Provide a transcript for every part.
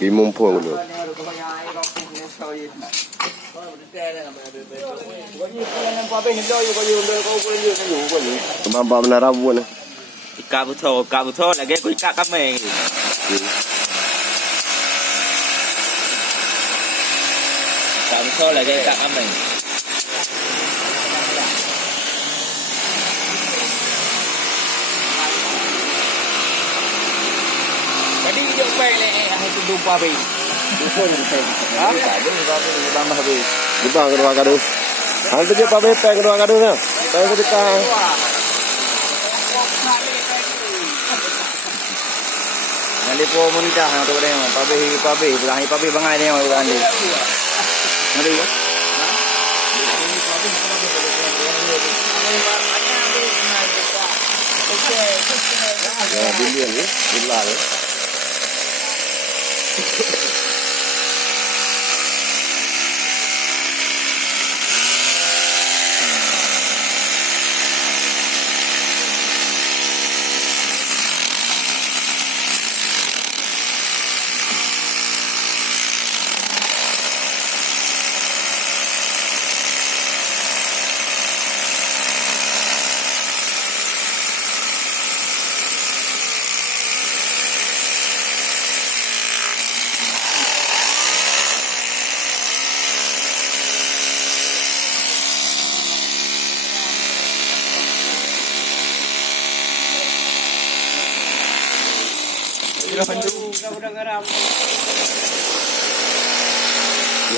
Cái mông phuông được. Bamba menara buat. Kabuto lagi aku ikat kami. Kabuto lagi ikat kami. Jadi jauh balik itu lupa be. Ah, tadi lupa habis. Lupa kedua kado. Hal tu je pabe peng kedua kado na. Peng sedekah. Nanti po monita hang tu dia pabe belah pabe bangai dia orang ni. Ngeri ya? Ya, bilion ni, bilal.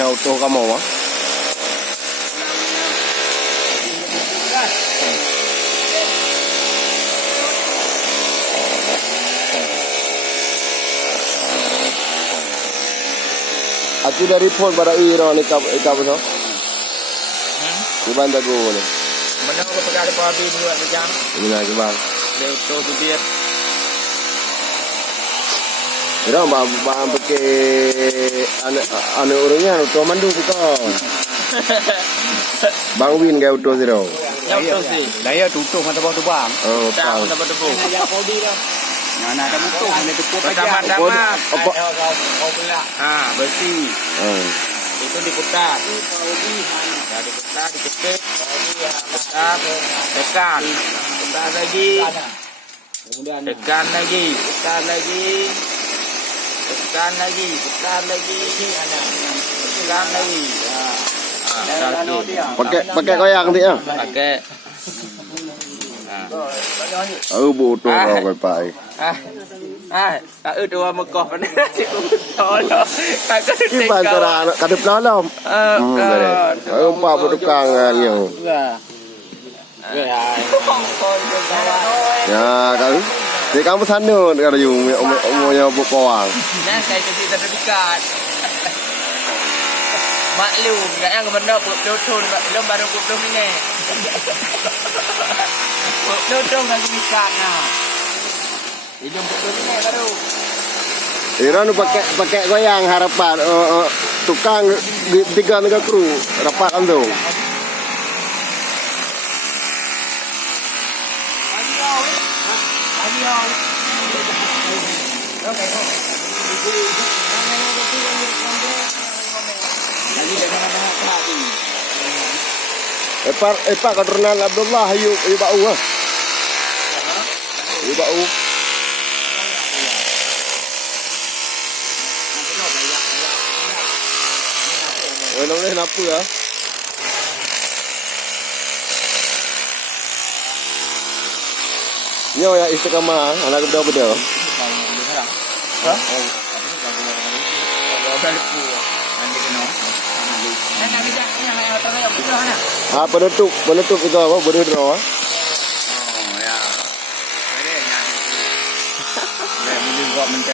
Ya auto kamu ah. Aku dari phone pada iro ni kap tu. Di bandar go ni. Mana aku pakai ada pabe ni buat macam. Ini lagi bang. Dia tu dia. Iro bang pakai ane orangnya auto mandu bukan. Bang Win ke auto zero. Auto sih. Daya tutup mata bawah tu bang. Oh, tahu mata bawah tu. Ya body dah. Mana ada mutuh ni tutup aja. Pertama-tama kau belah. Bersih. Itu diputar. Dah diputar, dikepit. Putar, tekan. Putar lagi. Tekan lagi, putar lagi. Tekan lagi, putar lagi. Tekan lagi. Pakai koyak nanti ah. Pakai. Butuh kau pakai. Tak ada orang Mekah pada cikgu tolong. Tak kena Ini antara anak kadep dalam. Empat bertukang ni. Ya, kan. Di kamu sana ada umurnya berkawang. Nah, saya jadi sertifikat. Maklum, enggak yang benda putun belum baru putun ini. Putun lagi mikatnya. Hidung putun ini baru. Iran pakai goyang harapan tukang 3 kru rapat tu. Pak Kadronal Abdullah Ayub Ibau ah. Ibau. Orang ni kenapa ah? Ni ya istiqamah anak beda-beda. Ha? Penutup itu apa? Boleh draw ah.